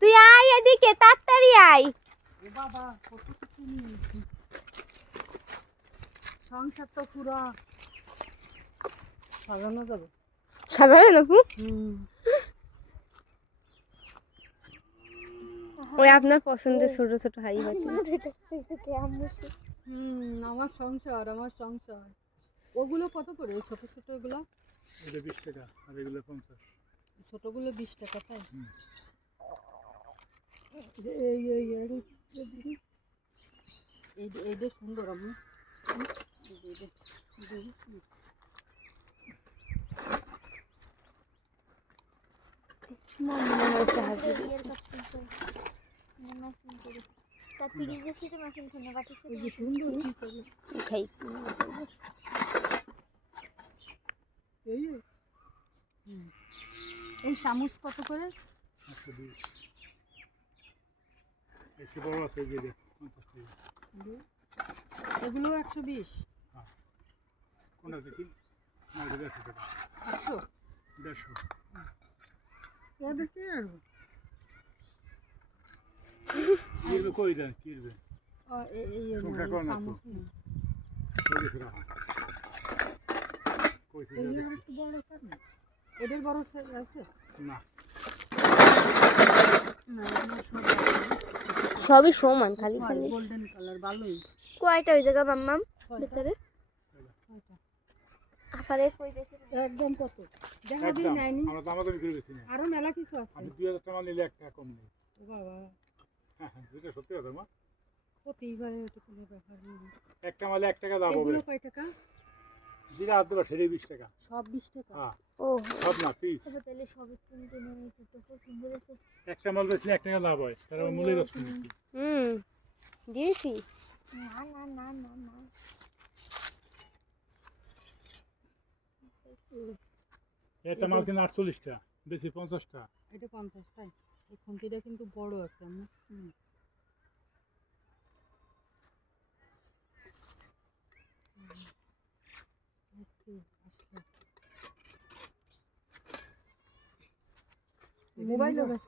তুই আয় এদিকে, তাড়াতাড়ি আয়। ও বাবা, কত কিছু নিয়েছি। সংসার তো পুরো সাজানো যাবে। সাজাবে না আপু? ওই আপনার পছন্দের ছোট ছোট হাই বাটি। আমার সংসার, আমার সংসার। ওগুলো কত করে ছোট ছোট ওগুলো? এটা 20 টাকা আর এগুলো 50। ছোটগুলো 20 টাকা, তাই? এইটা সুন্দর। আমি এই চামচ কত করে? 120। একটু বড় আছে যে 50 টাকা। এগুলো 120। কোনটা দেখি? না, এটা 150 টাকা। 100? 150। এ দেখি আর কিরবে কই দেন কিরবে? এই সংখ্যা কম না তো? চামচ না। ওই দেখো রাখা। কইছে এই যে আর একটু বড় কার না? এদের বড় সাইজ আছে? না। না, আমার সবই সমান, খালি খালি গোল্ডেন কালার ভালোই। কয়টা ওই জায়গা মাম্মাম ভিতরে আফারে কই দেখে একদম কত? দেখা দিই একদম। নাইনি। আমরা তো আমাদের করে গেছি না। আরো মেলা কিছু আছে। আমি 2000 টাকা নিলে 1 টাকা কম নেই। ও বাবা, হ্যাঁ, যেটা সত্যি কথা মা। প্রতিবারে এটা কোনো ব্যাপার নেই। একটা মালে 1 টাকা দাম হবে। এগুলো কয় টাকা? যেটা আদরা সেটা 20 টাকা। সব 20 টাকা? হ্যাঁ, ও সব না পিস। তাহলে সবই কিনতে নেই, তো খুব সুন্দর আছে। একটা মাল বেচলে 1 টাকা লাভ হয়। তার মূল্যই রাখছি নাকি? দিয়েছি না না না না না। একটা মাল কিনে 48 টাকা, বেশি 50 টাকা। এটা 50 টাই। এই খুন্তিটা কিন্তু বড় একটা। মোবাইলও বেশ